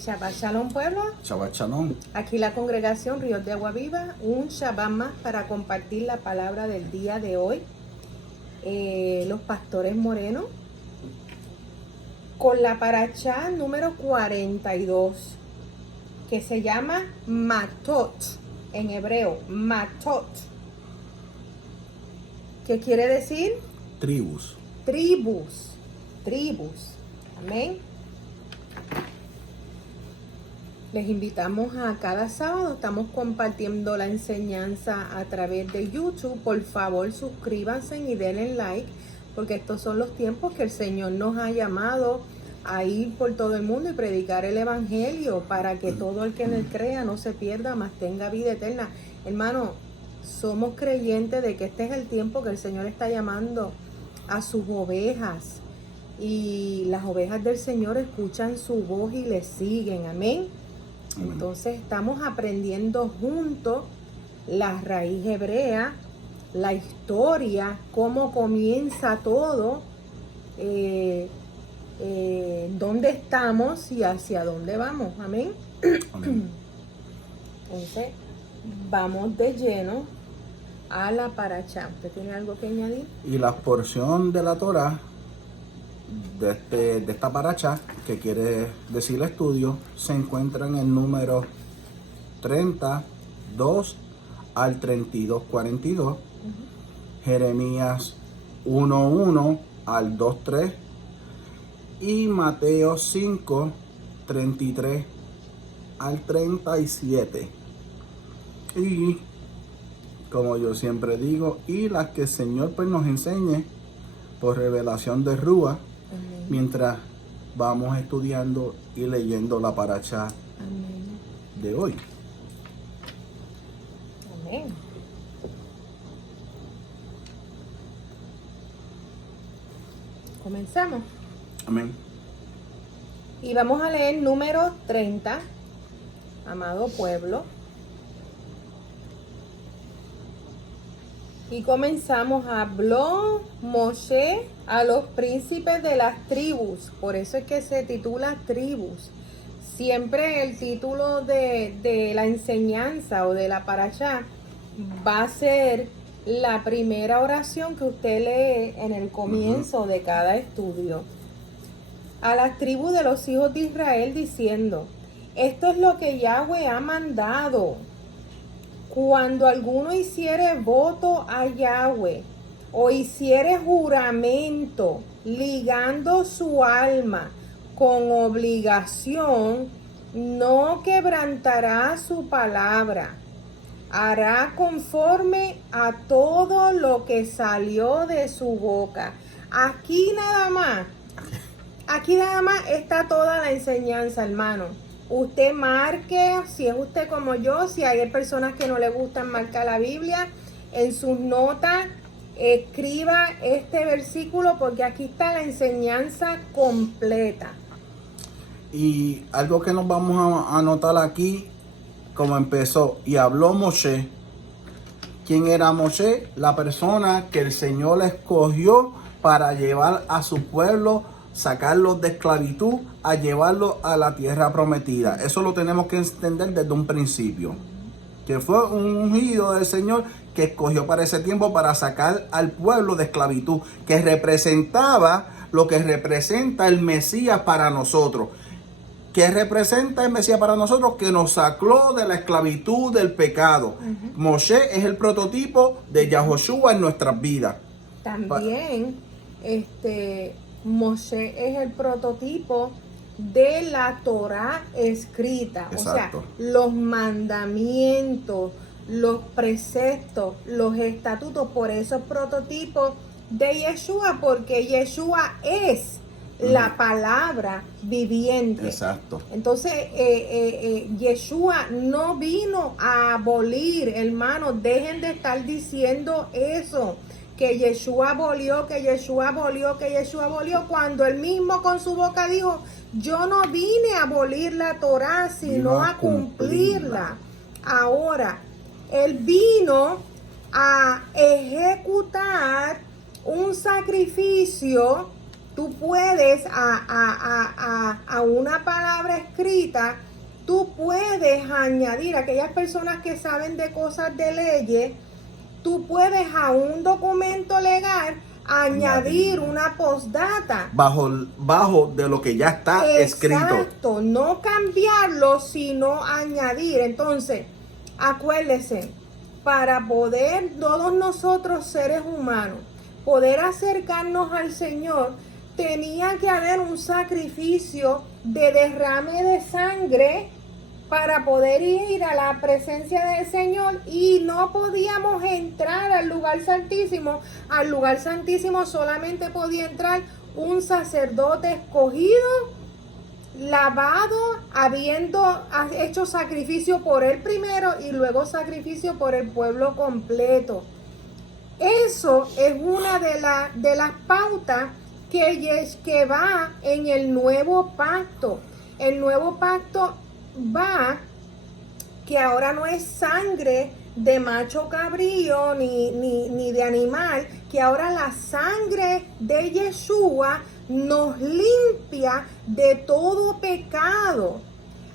Shabbat Shalom, pueblo. Shabbat Shalom. Aquí la congregación Ríos de Agua Viva, un Shabbat más para compartir la palabra del día de hoy. Los pastores morenos con la parashá número 42, que se llama Matot, en hebreo, Matot. ¿Qué quiere decir? Tribus. Tribus. Amén. Les invitamos a cada sábado, estamos compartiendo la enseñanza a través de YouTube. Por favor, suscríbanse y denle like, porque estos son los tiempos que el Señor nos ha llamado a ir por todo el mundo y predicar el Evangelio para que todo el que en él crea no se pierda, mas tenga vida eterna. Hermano, somos creyentes de que este es el tiempo que el Señor está llamando a sus ovejas, y las ovejas del Señor escuchan su voz y le siguen. Amén. Entonces estamos aprendiendo juntos la raíz hebrea, la historia, cómo comienza todo, dónde estamos y hacia dónde vamos. Amén. Amén. Entonces vamos de lleno a la parashá. ¿Usted tiene algo que añadir? Y la porción de la Torah de esta parashá, que quiere decir el estudio, se encuentra en el número 32 al 32:42, Jeremías 1:1 al 2:3 y Mateo 5:33 al 37. Y como yo siempre digo, y las que el Señor pues nos enseñe por revelación de Rúa, mientras vamos estudiando y leyendo la parashá de hoy. Amén. Comenzamos. Amén. Y vamos a leer número 30, amado pueblo. Y comenzamos. Habló Moshe a los príncipes de las tribus. Por eso es que se titula tribus. Siempre el título de la enseñanza o de la parashá va a ser la primera oración que usted lee en el comienzo de cada estudio. A las tribus de los hijos de Israel, diciendo: esto es lo que Yahweh ha mandado. Cuando alguno hiciere voto a Yahweh o hiciere juramento ligando su alma con obligación, no quebrantará su palabra. Hará conforme a todo lo que salió de su boca. Aquí nada más está toda la enseñanza, hermano. Usted marque, si es usted como yo, si hay personas que no le gustan marcar la Biblia, en sus notas escriba este versículo, porque aquí está la enseñanza completa. Y algo que nos vamos a anotar aquí, como empezó, y habló Moshe. ¿Quién era Moshe? La persona que el Señor escogió para llevar a su pueblo, sacarlos de esclavitud, a llevarlos a la tierra prometida. Eso lo tenemos que entender desde un principio, que fue un ungido del Señor que escogió para ese tiempo para sacar al pueblo de esclavitud, que representaba lo que representa el Mesías para nosotros. ¿Qué representa el Mesías para nosotros? Que nos sacó de la esclavitud del pecado. Moshe es el prototipo de Yahoshua en nuestras vidas. También Moshe es el prototipo de la Torah escrita. Exacto. O sea, los mandamientos, los preceptos, los estatutos. Por eso es prototipo de Yeshua, porque Yeshua es la palabra viviente. Exacto. Entonces, Yeshua no vino a abolir, hermanos. Dejen de estar diciendo eso, que Yeshua abolió, cuando él mismo con su boca dijo: yo no vine a abolir la Torah, sino a cumplirla. Ahora, él vino a ejecutar un sacrificio tú puedes a una palabra escrita, tú puedes añadir, aquellas personas que saben de cosas de leyes, tú puedes a un documento legal añadir una postdata. Bajo de lo que ya está escrito. Exacto, no cambiarlo, sino añadir. Entonces, acuérdese, para poder todos nosotros seres humanos, poder acercarnos al Señor, tenía que haber un sacrificio de derrame de sangre para poder ir a la presencia del Señor, y no podíamos entrar al lugar santísimo. Al lugar santísimo solamente podía entrar un sacerdote escogido, lavado, habiendo hecho sacrificio por él primero y luego sacrificio por el pueblo completo. Eso es una de las pautas que va en el nuevo pacto. El nuevo pacto va que ahora no es sangre de macho cabrío ni de animal, que ahora la sangre de Yeshua nos limpia de todo pecado.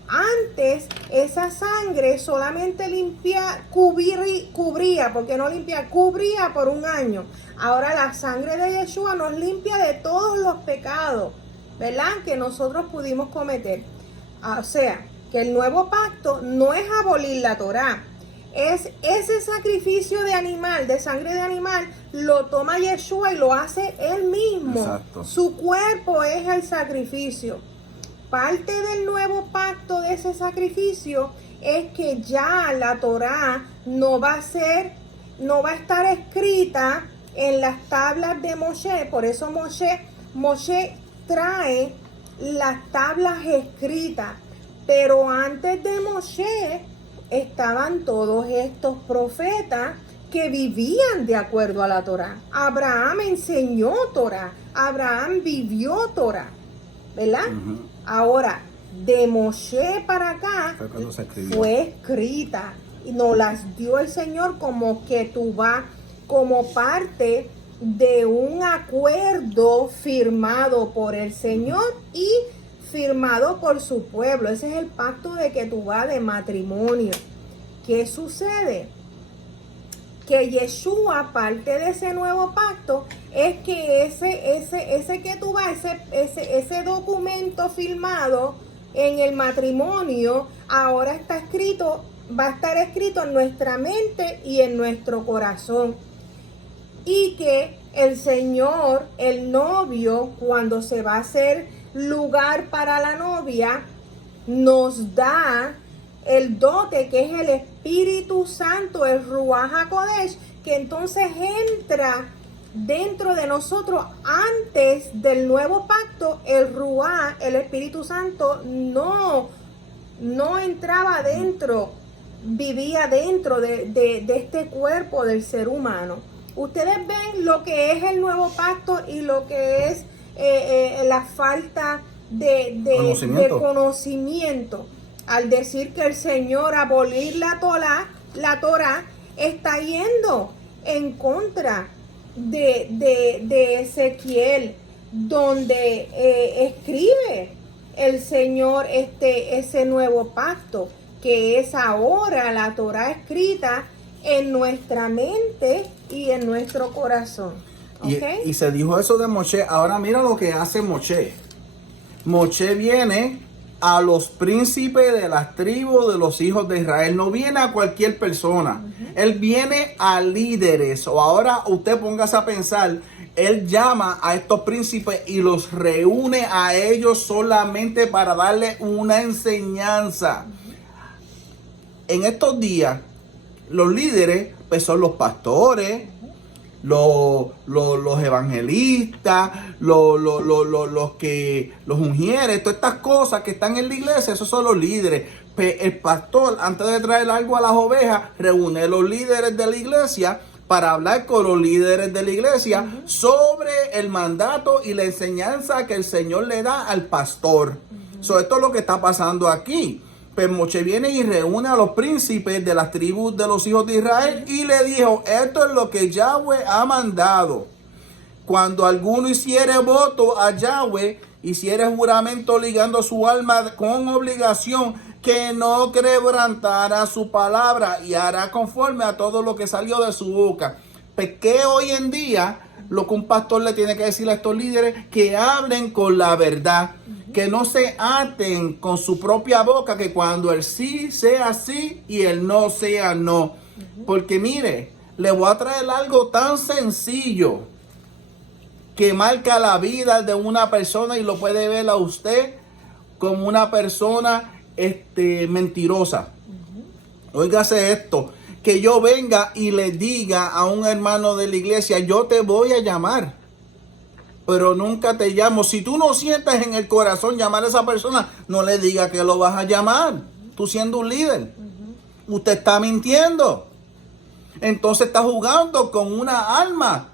Antes esa sangre solamente cubría, porque no limpia, cubría por un año. Ahora la sangre de Yeshua nos limpia de todos los pecados, ¿verdad?, que nosotros pudimos cometer. O sea, que el nuevo pacto no es abolir la Torá, es ese sacrificio de animal, de sangre de animal, lo toma Yeshua y lo hace él mismo. Exacto. Su cuerpo es el sacrificio. Parte del nuevo pacto de ese sacrificio es que ya la Torá no va a estar escrita en las tablas de Moshe. Por eso Moshe trae las tablas escritas. Pero antes de Moshe estaban todos estos profetas que vivían de acuerdo a la Torá. Abraham enseñó Torá, Abraham vivió Torá, ¿verdad? Uh-huh. Ahora, de Moshe para acá fue escrita y nos las dio el Señor como ketubá, como parte de un acuerdo firmado por el Señor y firmado por su pueblo. Ese es el pacto de ketubá, de matrimonio. ¿Qué sucede? Que Yeshua, parte de ese nuevo pacto, es que ese ketubá, ese documento firmado en el matrimonio, ahora está escrito, va a estar escrito en nuestra mente y en nuestro corazón. Y que el Señor, el novio, cuando se va a hacer lugar para la novia, nos da el dote que es el Espíritu Santo, el Ruach HaKodesh, que entonces entra dentro de nosotros. Antes del nuevo pacto, el Ruach, el Espíritu Santo, no entraba dentro, vivía dentro de este cuerpo del ser humano. Ustedes ven lo que es el nuevo pacto y lo que es la falta de conocimiento. Al decir que el Señor abolir la Torá está yendo en contra de Ezequiel, donde escribe el Señor ese nuevo pacto, que es ahora la Torá escrita en nuestra mente y en nuestro corazón. ¿Okay? Y se dijo eso de Moshe. Ahora mira lo que hace Moshe. Moshe viene a los príncipes de las tribus de los hijos de Israel. No viene a cualquier persona. Uh-huh. Él viene a líderes. O ahora usted póngase a pensar. Él llama a estos príncipes y los reúne a ellos solamente para darle una enseñanza. Uh-huh. En estos días, los líderes pues son los pastores, los evangelistas, los ungieres, todas estas cosas que están en la iglesia, esos son los líderes. El pastor, antes de traer algo a las ovejas, reúne a los líderes de la iglesia para hablar con los líderes de la iglesia sobre el mandato y la enseñanza que el Señor le da al pastor. Esto es lo que está pasando aquí. Pues Moshe viene y reúne a los príncipes de las tribus de los hijos de Israel y le dijo, esto es lo que Yahweh ha mandado. cuando alguno hiciere voto a Yahweh, hiciere juramento ligando su alma con obligación, que no quebrantará su palabra y hará conforme a todo lo que salió de su boca. Porque hoy en día lo que un pastor le tiene que decir a estos líderes, que hablen con la verdad, que no se aten con su propia boca, que cuando el sí sea sí y el no sea no. Porque mire, le voy a traer algo tan sencillo que marca la vida de una persona y lo puede ver a usted como una persona mentirosa. Óigase esto, que yo venga y le diga a un hermano de la iglesia, yo te voy a llamar, pero nunca te llamo. Si tú no sientes en el corazón llamar a esa persona, no le diga que lo vas a llamar. Tú siendo un líder, usted está mintiendo. Entonces está jugando con una alma.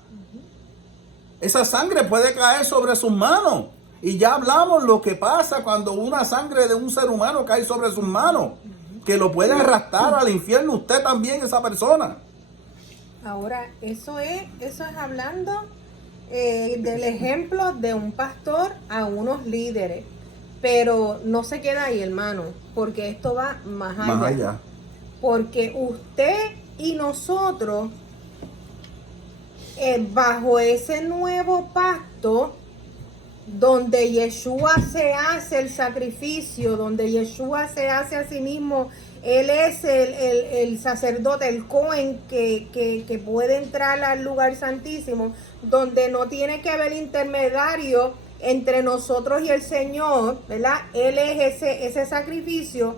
Esa sangre puede caer sobre sus manos. Y ya hablamos lo que pasa cuando una sangre de un ser humano cae sobre sus manos. Que lo puede arrastrar al infierno usted también, esa persona. Ahora, eso es hablando del ejemplo de un pastor a unos líderes. Pero no se queda ahí, hermano, porque esto va más allá. Porque usted y nosotros, bajo ese nuevo pacto, donde Yeshua se hace el sacrificio, donde Yeshua se hace a sí mismo, Él es el sacerdote, el Cohen que puede entrar al lugar santísimo, donde no tiene que haber intermediario entre nosotros y el Señor, ¿verdad? Él es ese sacrificio.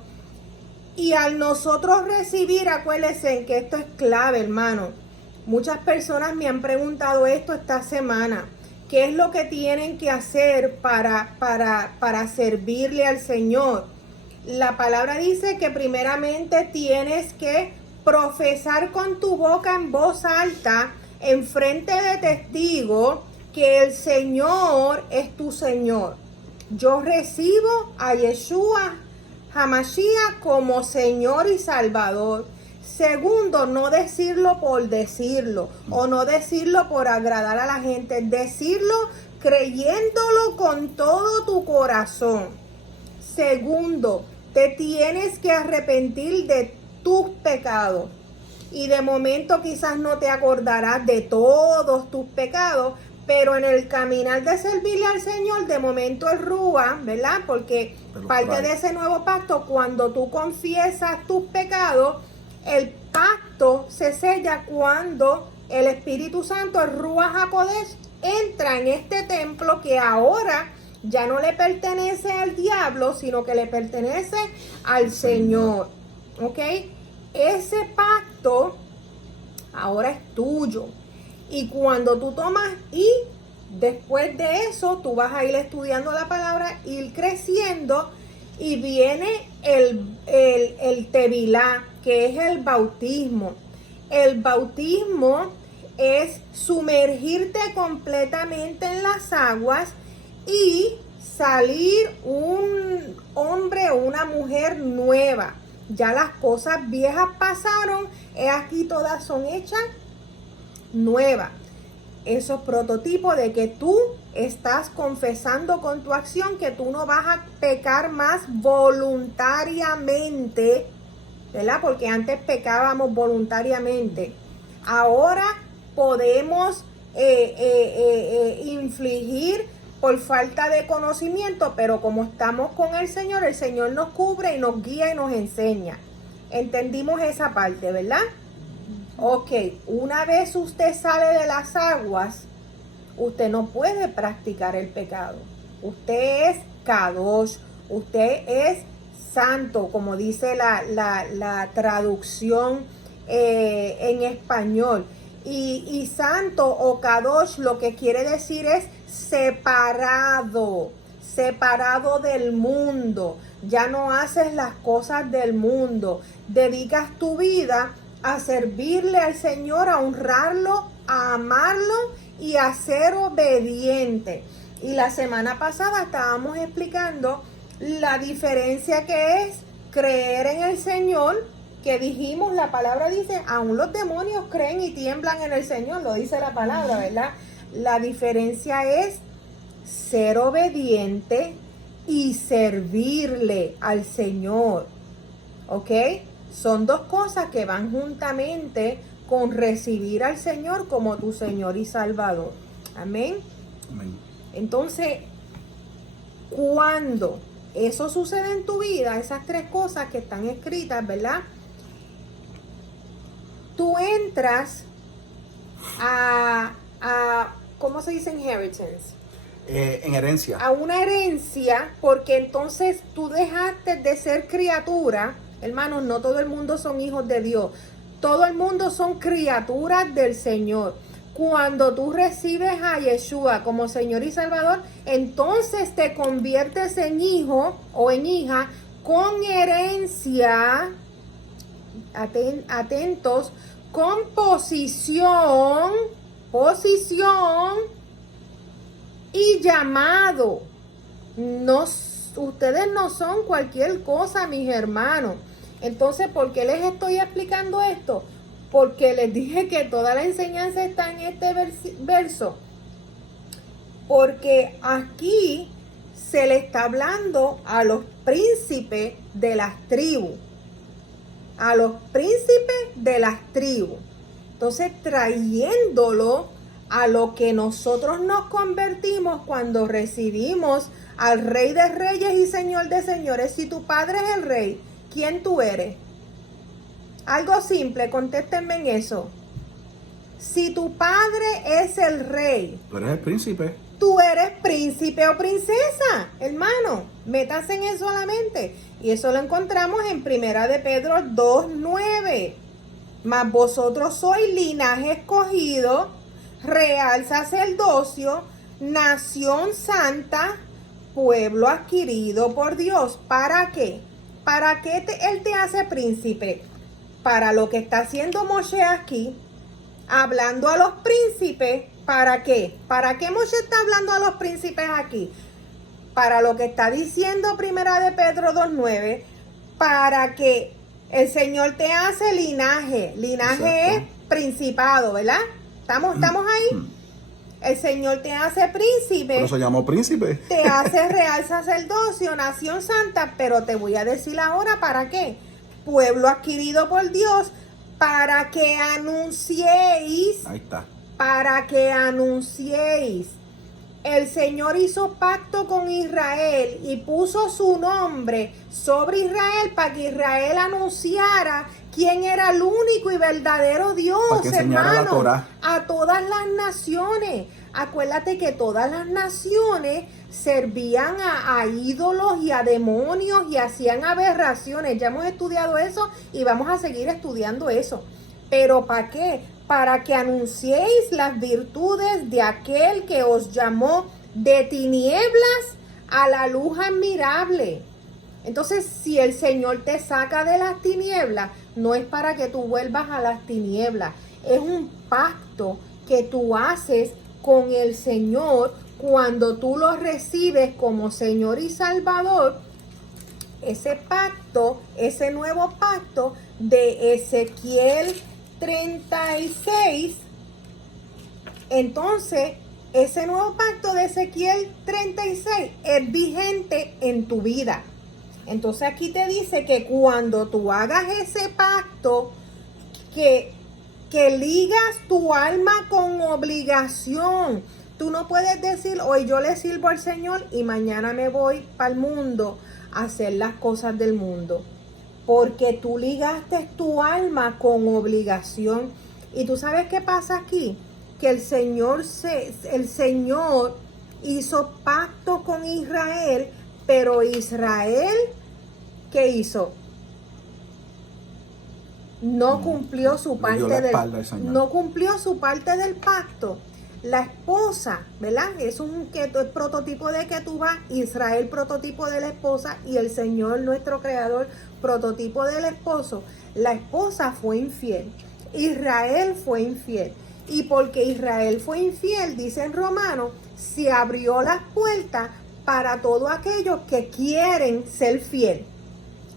Y al nosotros recibir, acuérdense que esto es clave, hermano. Muchas personas me han preguntado esto esta semana. ¿Qué es lo que tienen que hacer para servirle al Señor? La palabra dice que primeramente tienes que profesar con tu boca en voz alta, en frente de testigos, que el Señor es tu Señor. Yo recibo a Yeshua HaMashiach como Señor y Salvador. Segundo, no decirlo por decirlo o no decirlo por agradar a la gente, decirlo creyéndolo con todo tu corazón. Segundo, te tienes que arrepentir de tus pecados. Y de momento quizás no te acordarás de todos tus pecados, pero en el caminar de servirle al Señor, de momento el Rúa, ¿verdad? Porque parte de ese nuevo pacto, cuando tú confiesas tus pecados, el pacto se sella cuando el Espíritu Santo, el Ruach HaKodesh, entra en este templo que ahora ya no le pertenece al diablo, sino que le pertenece al Señor. ¿Ok? Ese pacto ahora es tuyo. Y cuando tú tomas y después de eso, tú vas a ir estudiando la palabra, ir creciendo, y viene el tevilá, que es el bautismo. El bautismo es sumergirte completamente en las aguas y salir un hombre o una mujer nueva. Ya las cosas viejas pasaron, aquí todas son hechas nuevas. Esos prototipos de que tú estás confesando con tu acción que tú no vas a pecar más voluntariamente, ¿verdad? Porque antes pecábamos voluntariamente. Ahora podemos infligir por falta de conocimiento, pero como estamos con el Señor nos cubre y nos guía y nos enseña. Entendimos esa parte, ¿verdad? Ok, una vez usted sale de las aguas, usted no puede practicar el pecado. Usted es Kadosh, usted es santo, como dice la traducción en español. Y santo o Kadosh lo que quiere decir es separado del mundo. Ya no haces las cosas del mundo. Dedicas tu vida a servirle al Señor, a honrarlo, a amarlo y a ser obediente. Y la semana pasada estábamos explicando la diferencia que es creer en el Señor, que dijimos, la palabra dice, aún los demonios creen y tiemblan en el Señor, lo dice la palabra, ¿verdad? La diferencia es ser obediente y servirle al Señor. ¿Ok? Son dos cosas que van juntamente con recibir al Señor como tu Señor y Salvador. Amén. Amén. Entonces, cuando eso sucede en tu vida, esas tres cosas que están escritas, ¿verdad? Tú entras a ¿cómo se dice inheritance? En herencia. A una herencia, porque entonces tú dejaste de ser criatura. Hermanos, no todo el mundo son hijos de Dios. Todo el mundo son criaturas del Señor. Cuando tú recibes a Yeshua como Señor y Salvador, entonces te conviertes en hijo o en hija con herencia, atentos, con posición y llamado. No, ustedes no son cualquier cosa, mis hermanos. Entonces, ¿por qué les estoy explicando esto? Porque les dije que toda la enseñanza está en este verso. Porque aquí se le está hablando a los príncipes de las tribus. A los príncipes de las tribus. Entonces, trayéndolo a lo que nosotros nos convertimos cuando recibimos al Rey de Reyes y Señor de Señores. Si tu padre es el Rey, ¿quién tú eres? Algo simple, contéstenme en eso. Si tu padre es el Rey, Tú eres el príncipe. tú eres príncipe o princesa, hermano. Métase en eso a la mente. Y eso lo encontramos en 1 de Pedro 2:9. Mas vosotros sois linaje escogido, real sacerdocio, nación santa, pueblo adquirido por Dios. ¿Para qué? ¿Para qué Él te hace príncipe? Para lo que está haciendo Moshe aquí, hablando a los príncipes. ¿Para qué? ¿Para qué Moshe está hablando a los príncipes aquí? Para lo que está diciendo 1 de Pedro 2:9, para que el Señor te hace linaje. Linaje Exacto. es principado, ¿verdad? ¿Estamos ahí? El Señor te hace príncipe. Por eso llamó príncipe. Te hace real sacerdocio, nación santa, pero te voy a decir ahora para qué. Pueblo adquirido por Dios, para que anunciéis. Ahí está. Para que anunciéis. El Señor hizo pacto con Israel y puso su nombre sobre Israel para que Israel anunciara quién era el único y verdadero Dios, Para que enseñara la hermano, Torá. a todas las naciones. Acuérdate que todas las naciones servían a ídolos y a demonios y hacían aberraciones. Ya hemos estudiado eso y vamos a seguir estudiando eso. ¿Pero para qué? Para que anunciéis las virtudes de aquel que os llamó de tinieblas a la luz admirable. Entonces, si el Señor te saca de las tinieblas, no es para que tú vuelvas a las tinieblas. Es un pacto que tú haces con el Señor cuando tú lo recibes como Señor y Salvador. Ese pacto, ese nuevo pacto de Ezequiel 36, entonces ese nuevo pacto de Ezequiel 36 es vigente en tu vida. Entonces aquí te dice que cuando tú hagas ese pacto, que ligas tu alma con obligación. Tú no puedes decir, hoy yo le sirvo al Señor y mañana me voy para el mundo a hacer las cosas del mundo. Porque tú ligaste tu alma con obligación. Y tú sabes qué pasa aquí, que el Señor hizo pacto con Israel, pero Israel, ¿qué hizo? No cumplió su parte no cumplió su parte del pacto. La esposa, ¿verdad? Es un prototipo de Ketubá, Israel prototipo de la esposa y el Señor nuestro creador prototipo del esposo. La esposa fue infiel, Israel fue infiel. Y porque Israel fue infiel, dice en Romanos, se abrió las puertas para todos aquellos que quieren ser fiel,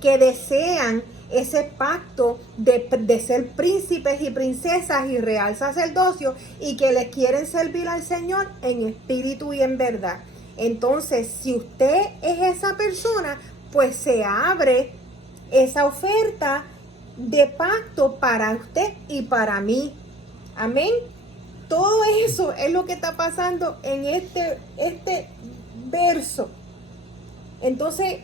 que desean ese pacto de ser príncipes y princesas y real sacerdocio y que le quieren servir al Señor en espíritu y en verdad. Entonces, si usted es esa persona, pues se abre esa oferta de pacto para usted y para mí. Amén. Todo eso es lo que está pasando en este verso. Entonces,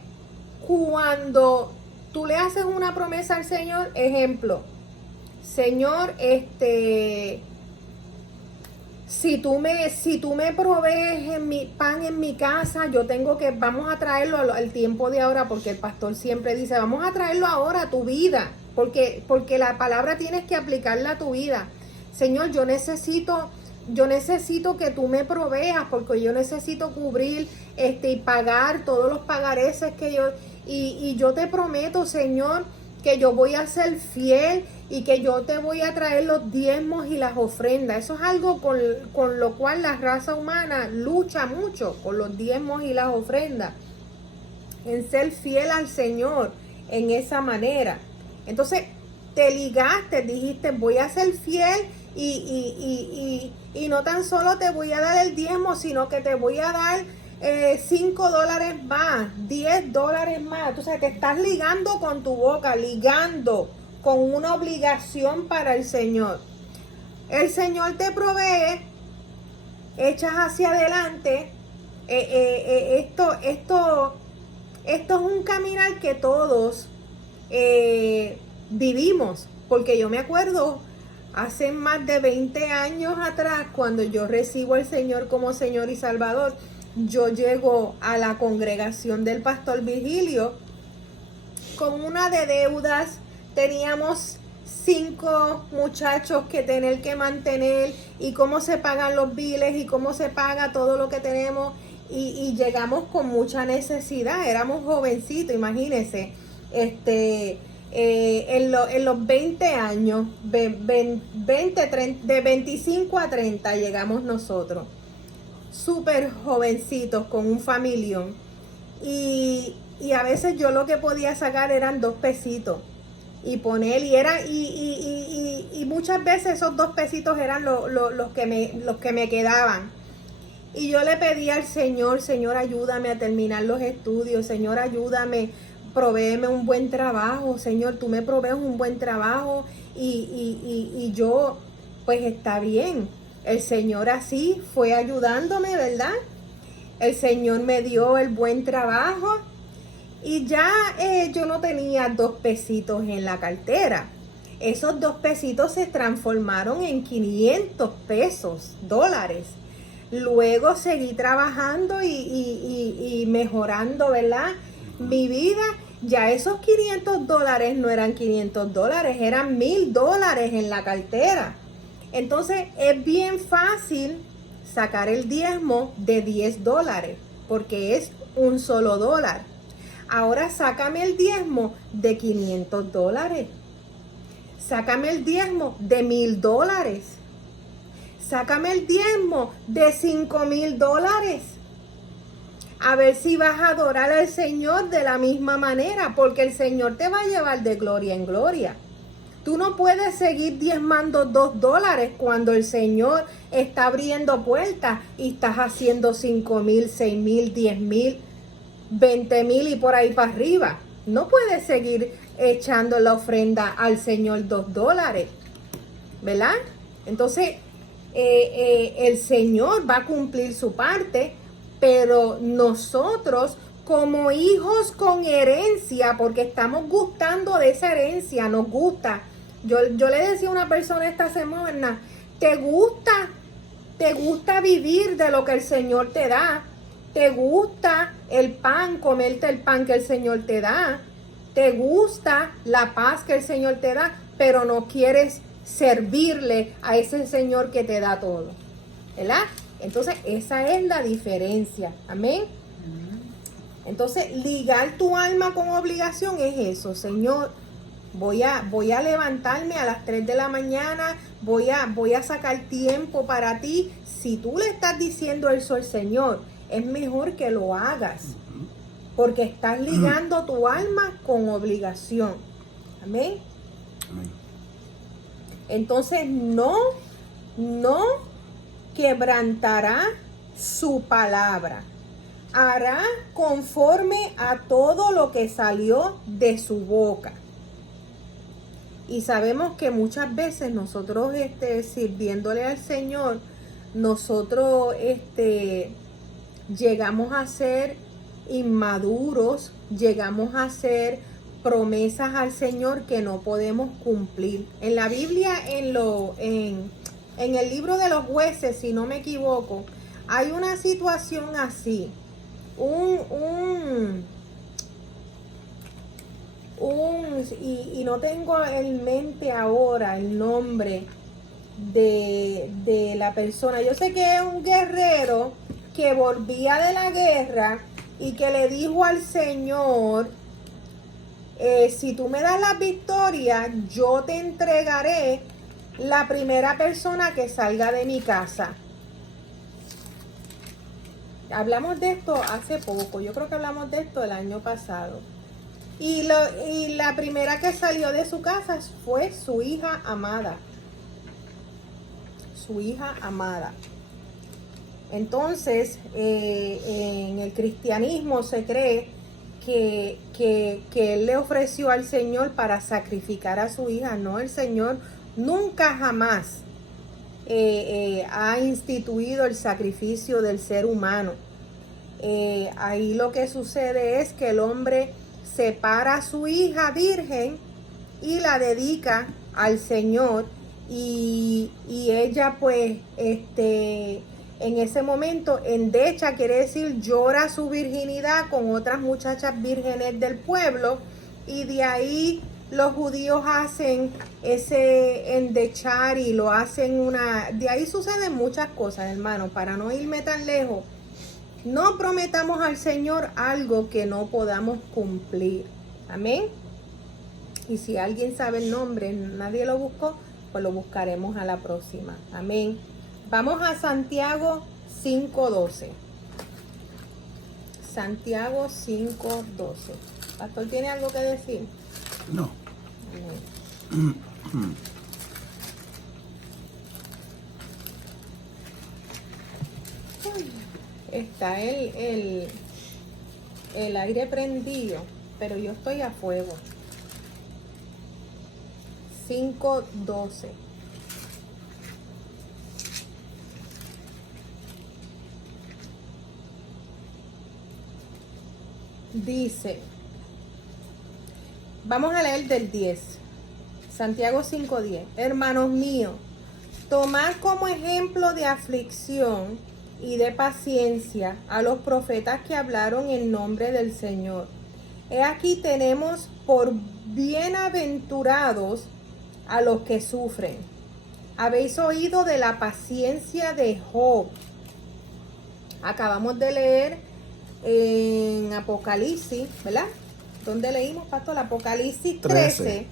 cuando tú le haces una promesa al Señor, ejemplo, Señor, si tú me provees en mi pan en mi casa, vamos a traerlo al tiempo de ahora, porque el pastor siempre dice, vamos a traerlo ahora a tu vida, porque la palabra tienes que aplicarla a tu vida. Señor, yo necesito que tú me proveas, porque yo necesito cubrir y pagar todos los pagareces y yo te prometo, Señor, que yo voy a ser fiel y que yo te voy a traer los diezmos y las ofrendas. Eso es algo con lo cual la raza humana lucha mucho, con los diezmos y las ofrendas, en ser fiel al Señor en esa manera. Entonces te ligaste, dijiste, voy a ser fiel y no tan solo te voy a dar el diezmo, sino que te voy a dar $5 más, $10 más. Entonces te estás ligando con tu boca, ligando con una obligación para el Señor. El Señor te provee, echas hacia adelante. Esto es un caminar que todos vivimos, porque yo me acuerdo hace más de 20 años atrás, cuando yo recibo al Señor como Señor y Salvador, yo llego a la congregación del pastor Virgilio con una de deudas. Teníamos 5 muchachos que tener que mantener, y cómo se pagan los biles y cómo se paga todo lo que tenemos, y llegamos con mucha necesidad. Éramos jovencitos, imagínense, en los 20 años, 30, de 25 a 30 llegamos nosotros, súper jovencitos, con un familión, y a veces yo lo que podía sacar eran 2 pesitos y poner, y muchas veces esos 2 pesitos eran los que me quedaban. Y yo le pedí al Señor, Señor, ayúdame a terminar los estudios, Señor, ayúdame, provéeme un buen trabajo, Señor, tú me provees un buen trabajo, y yo, pues está bien. El Señor así fue ayudándome, ¿verdad? El Señor me dio el buen trabajo, y ya yo no tenía 2 pesitos en la cartera. Esos 2 pesitos se transformaron en 500 pesos, dólares. Luego seguí trabajando y mejorando, ¿verdad?, mi vida. Ya esos $500 no eran $500, eran $1000 en la cartera. Entonces es bien fácil sacar el diezmo de $10, porque es un solo dólar. Ahora sácame el diezmo de $500. Sácame el diezmo de $1000. Sácame el diezmo de $5000. A ver si vas a adorar al Señor de la misma manera, porque el Señor te va a llevar de gloria en gloria. Tú no puedes seguir diezmando $2 cuando el Señor está abriendo puertas y estás haciendo 5000, 6000, 10000, 20000 y por ahí para arriba. No puedes seguir echando la ofrenda al Señor $2, ¿verdad? Entonces, el Señor va a cumplir su parte, pero nosotros, como hijos con herencia, porque estamos gustando de esa herencia, nos gusta. Yo le decía a una persona esta semana, ¿te gusta vivir de lo que el Señor te da? ¿Te gusta el pan, comerte el pan que el Señor te da? ¿Te gusta la paz que el Señor te da? Pero no quieres servirle a ese Señor que te da todo, ¿verdad? Entonces esa es la diferencia. Amén. Entonces ligar tu alma con obligación es eso. Señor, voy a levantarme a las 3 de la mañana, voy a sacar tiempo para ti. Si tú le estás diciendo eso al Señor, es mejor que lo hagas, porque estás ligando tu alma con obligación. Amén. Amén. Entonces no quebrantará su palabra. Hará conforme a todo lo que salió de su boca. Y sabemos que muchas veces nosotros sirviéndole al Señor, nosotros llegamos a ser inmaduros, llegamos a hacer promesas al Señor que no podemos cumplir. En la Biblia, en el libro de los jueces, si no me equivoco, hay una situación así. Y no tengo en mente ahora el nombre de la persona. Yo sé que es un guerrero que volvía de la guerra y que le dijo al Señor, si tú me das la victoria, yo te entregaré la primera persona que salga de mi casa. Hablamos de esto hace poco, yo creo que hablamos de esto el año pasado. Y la primera que salió de su casa fue su hija amada. Su hija amada. Entonces, en el cristianismo se cree que él le ofreció al Señor para sacrificar a su hija. No, el Señor nunca jamás ha instituido el sacrificio del ser humano. Ahí lo que sucede es que el hombre separa a su hija virgen y la dedica al Señor, y ella pues en ese momento endecha, quiere decir llora su virginidad con otras muchachas vírgenes del pueblo, y de ahí los judíos hacen ese endechar y lo hacen de ahí suceden muchas cosas, hermano. Para no irme tan lejos, no prometamos al Señor algo que no podamos cumplir. Amén. Y si alguien sabe el nombre, nadie lo buscó, pues lo buscaremos a la próxima. Amén. Vamos a Santiago 5:12. Santiago 5:12. Pastor, ¿tiene algo que decir? No. Amén. Está el aire prendido, pero yo estoy a fuego. 5:12. Dice, vamos a leer del 10. Santiago 5:10. Hermanos míos, tomad como ejemplo de aflicción y de paciencia a los profetas que hablaron en nombre del Señor. He aquí tenemos por bienaventurados a los que sufren. Habéis oído de la paciencia de Job. Acabamos de leer en Apocalipsis, ¿verdad? ¿Dónde leímos, pastor? Apocalipsis 13.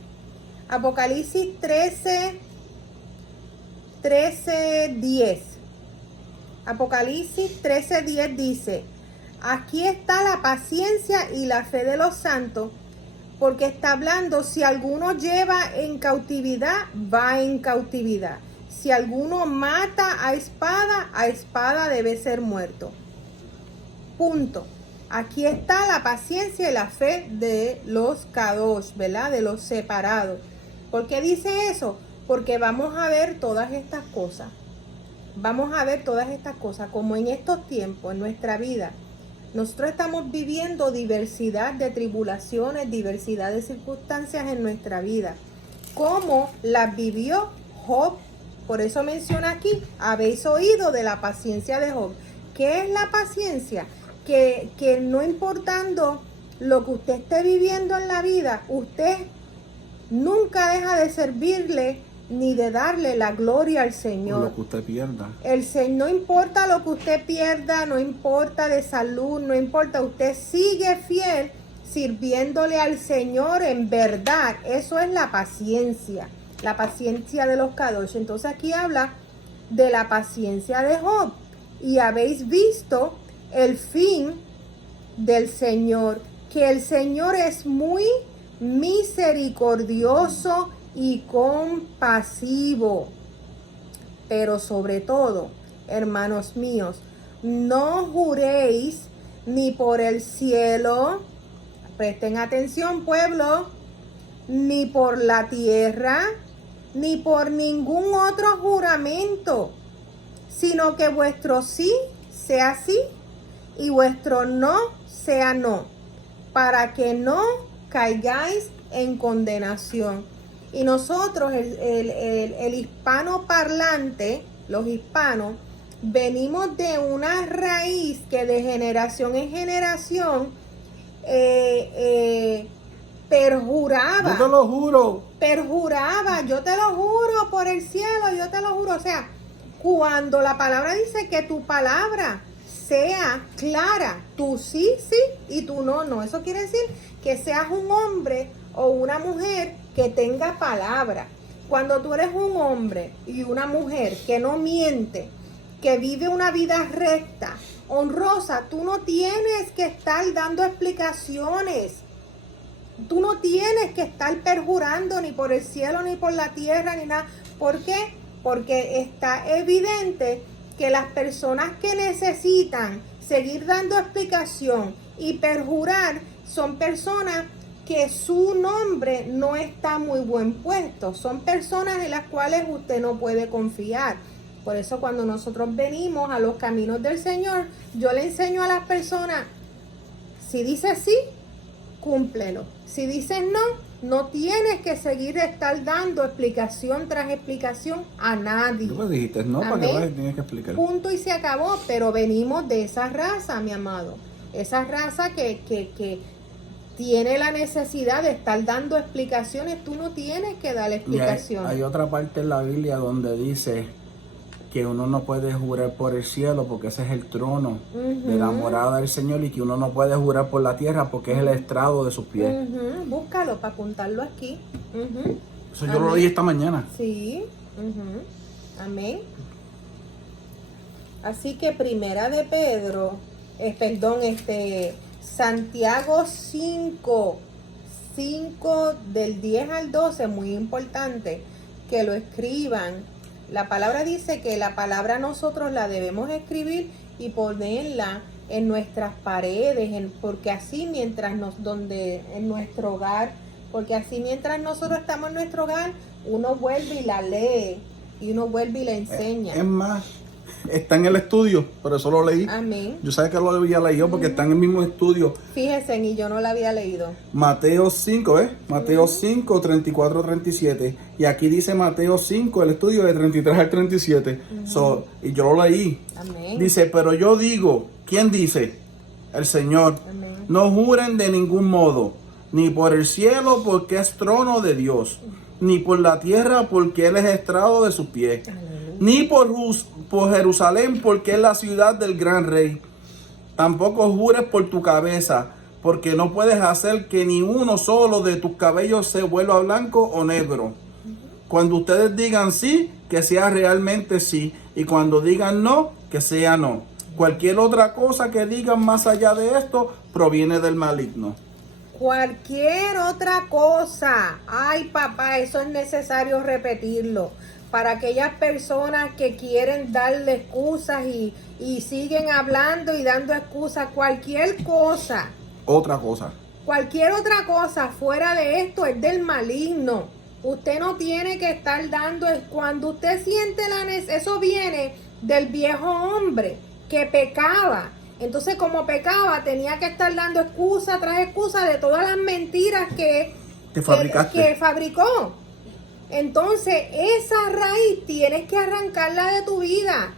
Apocalipsis 13:10. Apocalipsis 13:10 dice, aquí está la paciencia y la fe de los santos, porque está hablando, si alguno lleva en cautividad, va en cautividad. Si alguno mata a espada debe ser muerto. Punto. Aquí está la paciencia y la fe de los kadosh, ¿verdad? De los separados. ¿Por qué dice eso? Porque vamos a ver todas estas cosas. Vamos a ver todas estas cosas, como en estos tiempos, en nuestra vida. Nosotros estamos viviendo diversidad de tribulaciones, diversidad de circunstancias en nuestra vida. ¿Cómo las vivió Job? Por eso menciona aquí, habéis oído de la paciencia de Job. ¿Qué es la paciencia? Que no importando lo que usted esté viviendo en la vida, usted nunca deja de servirle ni de darle la gloria al Señor. Lo que usted pierda. No importa lo que usted pierda, no importa de salud, no importa, usted sigue fiel sirviéndole al Señor en verdad. Eso es la paciencia de los kadosh. Entonces aquí habla de la paciencia de Job. Y habéis visto el fin del Señor, que el Señor es muy misericordioso y compasivo. Pero sobre todo, hermanos míos, no juréis ni por el cielo, presten atención, pueblo, ni por la tierra, ni por ningún otro juramento, sino que vuestro sí sea sí y vuestro no sea no, para que no caigáis en condenación. Y nosotros, el hispano parlante, los hispanos, venimos de una raíz que de generación en generación perjuraba. Yo te lo juro. Perjuraba, yo te lo juro por el cielo, yo te lo juro. O sea, cuando la palabra dice que tu palabra sea clara, tú sí, sí y tú no, no. Eso quiere decir que seas un hombre o una mujer que tenga palabra. Cuando tú eres un hombre y una mujer que no miente, que vive una vida recta, honrosa, tú no tienes que estar dando explicaciones. Tú no tienes que estar perjurando ni por el cielo, ni por la tierra, ni nada. ¿Por qué? Porque está evidente que las personas que necesitan seguir dando explicación y perjurar son personas que su nombre no está muy buen puesto. Son personas en las cuales usted no puede confiar. Por eso cuando nosotros venimos a los caminos del Señor, yo le enseño a las personas, si dice sí, cúmplelo. Si dices no, no tienes que seguir estar dando explicación tras explicación a nadie. Tú me dijiste no, para que tienes que explicar. Punto y se acabó, pero venimos de esa raza, mi amado. Esa raza que tiene la necesidad de estar dando explicaciones, tú no tienes que dar explicaciones. Hay otra parte en la Biblia donde dice que uno no puede jurar por el cielo porque ese es el trono de la morada del Señor, y que uno no puede jurar por la tierra porque es el estrado de sus pies. Búscalo para apuntarlo aquí. Eso yo lo leí esta mañana. Sí. Amén. Así que primera de Pedro, Santiago 5 del 10 al 12, muy importante que lo escriban. La palabra dice que la palabra nosotros la debemos escribir y ponerla en nuestras paredes, porque así mientras en nuestro hogar, porque así mientras nosotros estamos en nuestro hogar, uno vuelve y la lee y uno vuelve y la enseña. Es más, está en el estudio, pero eso lo leí. Amén. Yo sé que lo había leído porque está en el mismo estudio. Fíjense, y yo no la había leído. Mateo 5, ¿ves? Mateo 5, 34, 37. Y aquí dice Mateo 5, el estudio de 33 al 37. Y yo lo leí. Amén. Dice, pero yo digo, ¿quién dice? El Señor. Amén. No juren de ningún modo, ni por el cielo porque es trono de Dios, ni por la tierra porque Él es estrado de sus pies, ni por Jerusalén porque es la ciudad del gran rey. Tampoco jures por tu cabeza, porque no puedes hacer que ni uno solo de tus cabellos se vuelva blanco o negro. Cuando ustedes digan sí, que sea realmente sí, y cuando digan no, que sea no. Cualquier otra cosa que digan más allá de esto proviene del maligno. Cualquier otra cosa. Ay, papá, eso es necesario repetirlo. Para aquellas personas que quieren darle excusas y siguen hablando y dando excusas, cualquier cosa. Otra cosa. Cualquier otra cosa fuera de esto es del maligno. Usted no tiene que estar dando, cuando usted siente eso viene del viejo hombre que pecaba. Entonces, como pecaba, tenía que estar dando excusa tras excusa de todas las mentiras que fabricó. Entonces, esa raíz tienes que arrancarla de tu vida.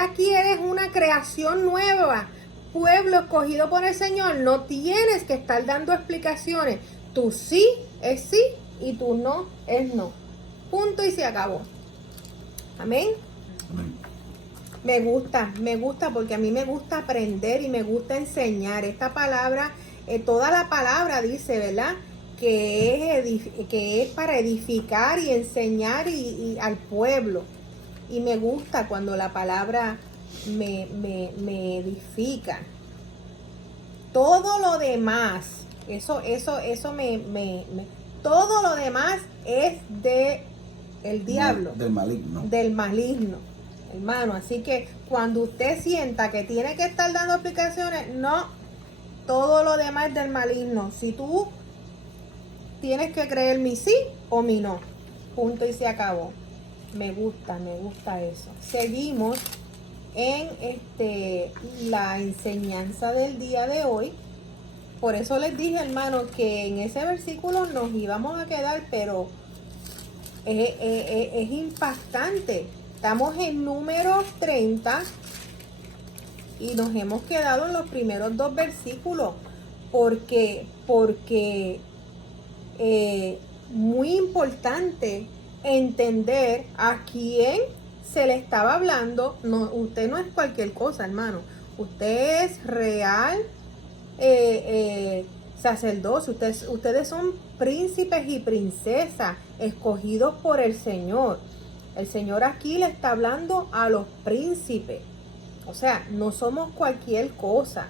Aquí eres una creación nueva, pueblo escogido por el Señor. No tienes que estar dando explicaciones. Tu sí es sí y tu no es no. Punto y se acabó. Amén. Amén. Me gusta porque a mí me gusta aprender y me gusta enseñar. Esta palabra, toda la palabra dice, ¿verdad? Que es para edificar y enseñar y al pueblo. Y me gusta cuando la palabra me edifica. Todo lo demás Eso todo lo demás es de el diablo. Del maligno. Del maligno, hermano. Así que cuando usted sienta que tiene que estar dando explicaciones, no, todo lo demás es del maligno. Si tú tienes que creer mi sí o mi no, punto y se acabó. Me gusta eso. Seguimos en la enseñanza del día de hoy. Por eso les dije, hermano, que en ese versículo nos íbamos a quedar, pero es impactante. Estamos en Números 30 y nos hemos quedado en los primeros 2 versículos porque muy importante entender a quién se le estaba hablando. No, usted no es cualquier cosa, hermano. Usted es real sacerdocio. Ustedes son príncipes y princesas escogidos por el Señor. El Señor aquí le está hablando a los príncipes. O sea, no somos cualquier cosa.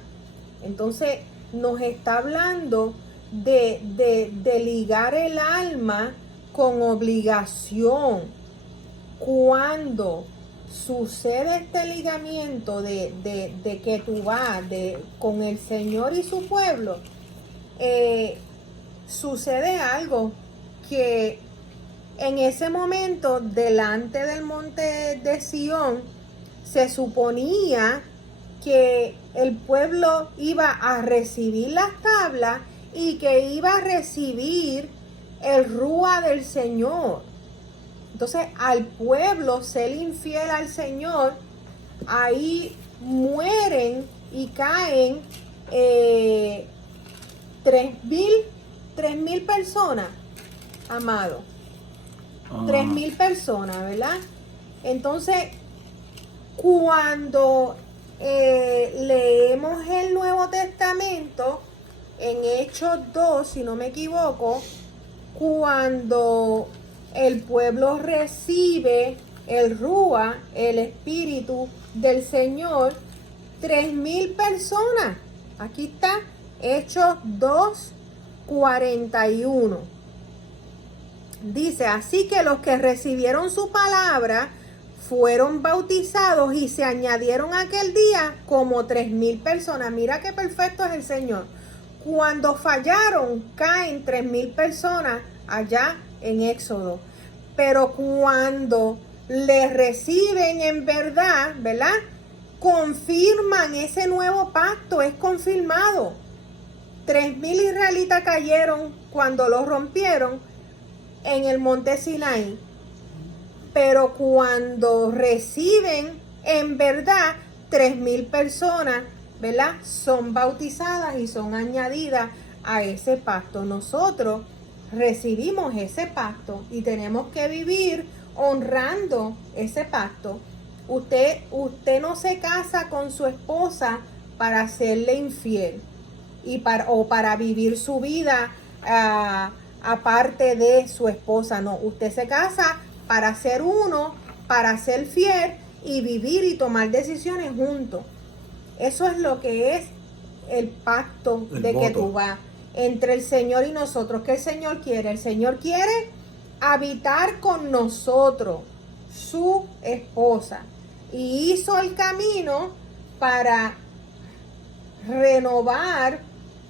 Entonces, nos está hablando de ligar el alma con obligación. Cuando sucede este ligamiento de que tú vas con el Señor y su pueblo, sucede algo que en ese momento delante del monte de Sión se suponía que el pueblo iba a recibir las tablas y que iba a recibir el rúa del Señor. Entonces, al pueblo ser infiel al Señor, ahí mueren y caen 3,000 personas, amado. 3,000 personas, ¿verdad? Entonces, cuando leemos el Nuevo Testamento, en Hechos 2, si no me equivoco, cuando el pueblo recibe el Rúa, el Espíritu del Señor, 3,000 personas. Aquí está, Hechos 2, 41. Dice, así que los que recibieron su palabra fueron bautizados y se añadieron aquel día como 3,000 personas. Mira qué perfecto es el Señor. Cuando fallaron, caen 3,000 personas allá en Éxodo. Pero cuando le reciben en verdad, ¿verdad? Confirman ese nuevo pacto, es confirmado. 3,000 israelitas cayeron cuando lo rompieron en el monte Sinaí. Pero cuando reciben en verdad, 3,000 personas, ¿verdad? Son bautizadas y son añadidas a ese pacto. Nosotros recibimos ese pacto y tenemos que vivir honrando ese pacto. Usted no se casa con su esposa para serle infiel o para vivir su vida aparte de su esposa. No, usted se casa para ser uno, para ser fiel y vivir y tomar decisiones juntos. Eso es lo que es el pacto de que tú vas entre el Señor y nosotros. ¿Qué el Señor quiere? El Señor quiere habitar con nosotros, su esposa. Y hizo el camino para renovar,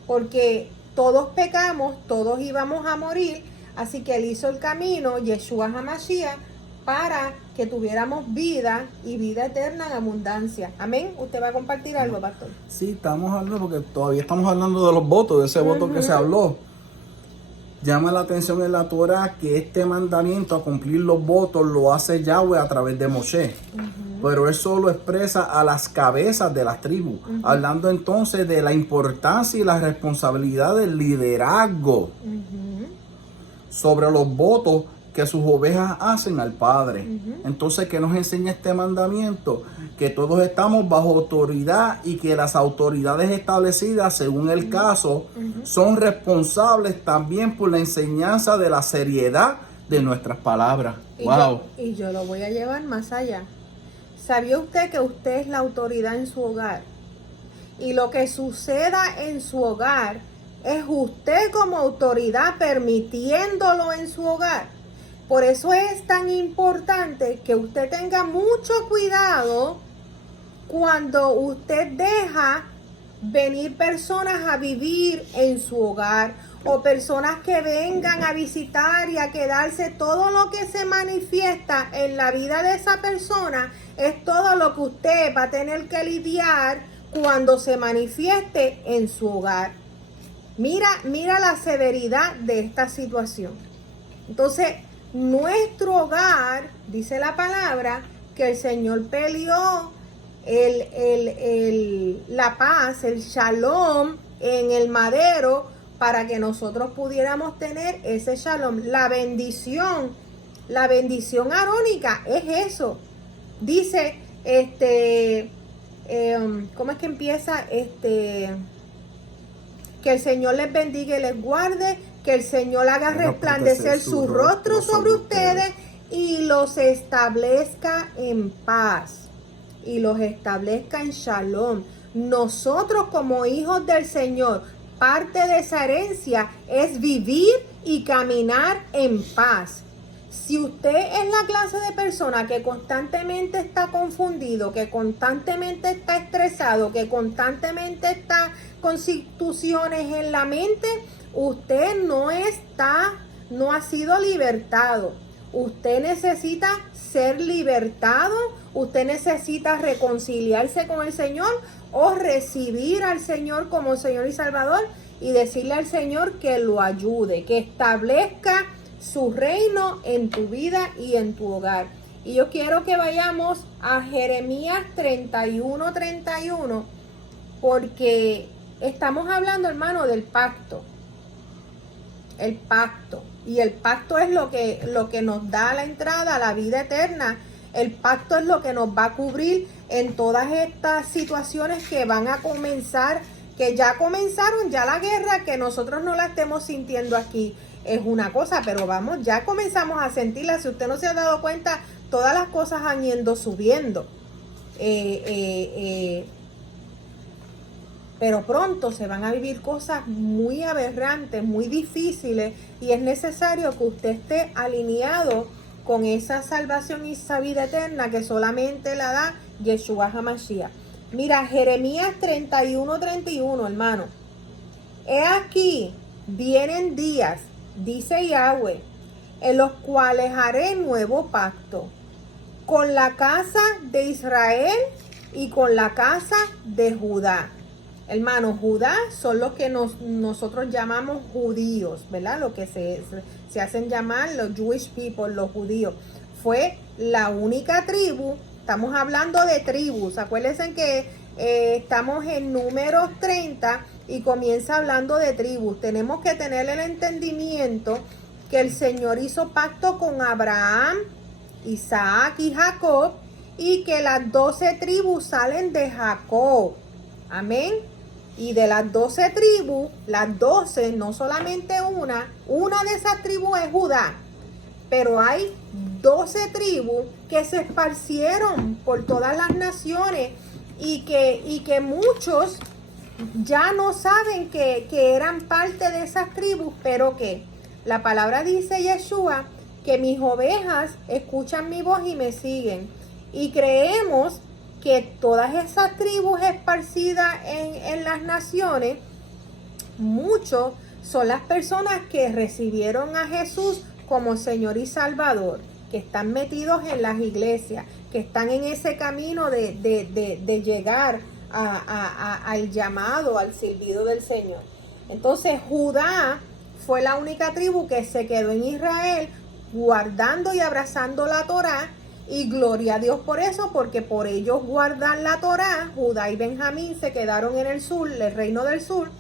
porque todos pecamos, todos íbamos a morir. Así que Él hizo el camino, Yeshua HaMashiach, para que tuviéramos vida y vida eterna en abundancia. Amén. ¿Usted va a compartir algo, pastor? Sí, estamos hablando, porque todavía estamos hablando de los votos, de ese voto que se habló. Llama la atención en la Torah que este mandamiento a cumplir los votos lo hace Yahweh a través de Moshe. Pero eso lo expresa a las cabezas de las tribus, hablando entonces de la importancia y la responsabilidad del liderazgo sobre los votos que sus ovejas hacen al Padre. Entonces, ¿qué nos enseña este mandamiento? Que todos estamos bajo autoridad y que las autoridades establecidas, según el caso, son responsables también por la enseñanza de la seriedad de nuestras palabras. Y yo lo voy a llevar más allá. ¿Sabía usted que usted es la autoridad en su hogar? Y lo que suceda en su hogar Es usted como autoridad permitiéndolo en su hogar. Por eso es tan importante que usted tenga mucho cuidado cuando usted deja venir personas a vivir en su hogar o personas que vengan a visitar y a quedarse. Todo lo que se manifiesta en la vida de esa persona es todo lo que usted va a tener que lidiar cuando se manifieste en su hogar. Mira la severidad de esta situación. Entonces, nuestro hogar, dice la palabra, que el Señor peleó la paz, el shalom en el madero para que nosotros pudiéramos tener ese shalom. La bendición arónica es eso. Dice, ¿cómo es que empieza? Que el Señor les bendiga y les guarde, que el Señor haga resplandecer su rostro sobre ustedes y los establezca en paz. Y los establezca en shalom. Nosotros como hijos del Señor, parte de esa herencia es vivir y caminar en paz. Si usted es la clase de persona que constantemente está confundido, que constantemente está estresado, que constantemente está con situaciones en la mente, usted no ha sido libertado. Usted necesita ser libertado, usted necesita reconciliarse con el Señor o recibir al Señor como Señor y Salvador y decirle al Señor que lo ayude, que establezca su reino en tu vida y en tu hogar. Y yo quiero que vayamos a Jeremías 31:31 porque estamos hablando, hermano, del pacto. El pacto. Y el pacto es lo que nos da la entrada a la vida eterna. El pacto es lo que nos va a cubrir en todas estas situaciones que van a comenzar, que ya comenzaron, ya la guerra, que nosotros no la estemos sintiendo aquí es una cosa, pero vamos, ya comenzamos a sentirla. Si usted no se ha dado cuenta, todas las cosas han ido subiendo. Pero pronto se van a vivir cosas muy aberrantes, muy difíciles, y es necesario que usted esté alineado con esa salvación y esa vida eterna que solamente la da Yeshua HaMashiach. Mira, Jeremías 31:31, hermano. He aquí, vienen días, dice Yahweh, en los cuales haré nuevo pacto con la casa de Israel y con la casa de Judá. Hermano, Judá son los que nosotros llamamos judíos, ¿verdad? Lo que se hacen llamar los Jewish people, los judíos. Fue la única tribu, estamos hablando de tribus. Acuérdense que estamos en Números 30 y comienza hablando de tribus. Tenemos que tener el entendimiento que el Señor hizo pacto con Abraham, Isaac y Jacob, y que las 12 tribus salen de Jacob. Amén. Y de las 12 tribus, las 12, no solamente una de esas tribus es Judá, pero hay 12 tribus que se esparcieron por todas las naciones y que muchos ya no saben que eran parte de esas tribus, pero que la palabra dice Yeshua que mis ovejas escuchan mi voz y me siguen. Y creemos que todas esas tribus esparcidas en las naciones, muchos son las personas que recibieron a Jesús como Señor y Salvador, que están metidos en las iglesias, que están en ese camino de llegar al llamado, al servido del Señor. Entonces Judá fue la única tribu que se quedó en Israel guardando y abrazando la Torá. Y gloria a Dios por eso, porque por ellos guardar la Torá, Judá y Benjamín se quedaron en el sur, el reino del sur.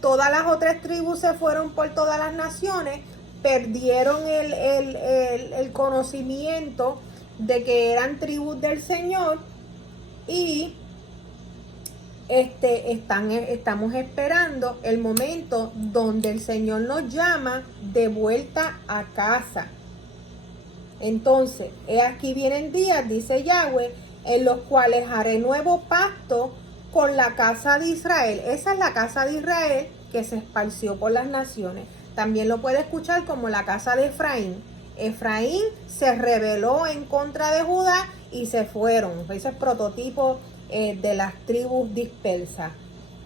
Todas las otras tribus se fueron por todas las naciones, perdieron el conocimiento de que eran tribus del Señor y estamos esperando el momento donde el Señor nos llama de vuelta a casa. Entonces, he aquí vienen días, dice Yahweh, en los cuales haré nuevo pacto con la casa de Israel. Esa es la casa de Israel que se esparció por las naciones. También lo puede escuchar como la casa de Efraín. Efraín se rebeló en contra de Judá y se fueron. Ese es prototipo de las tribus dispersas.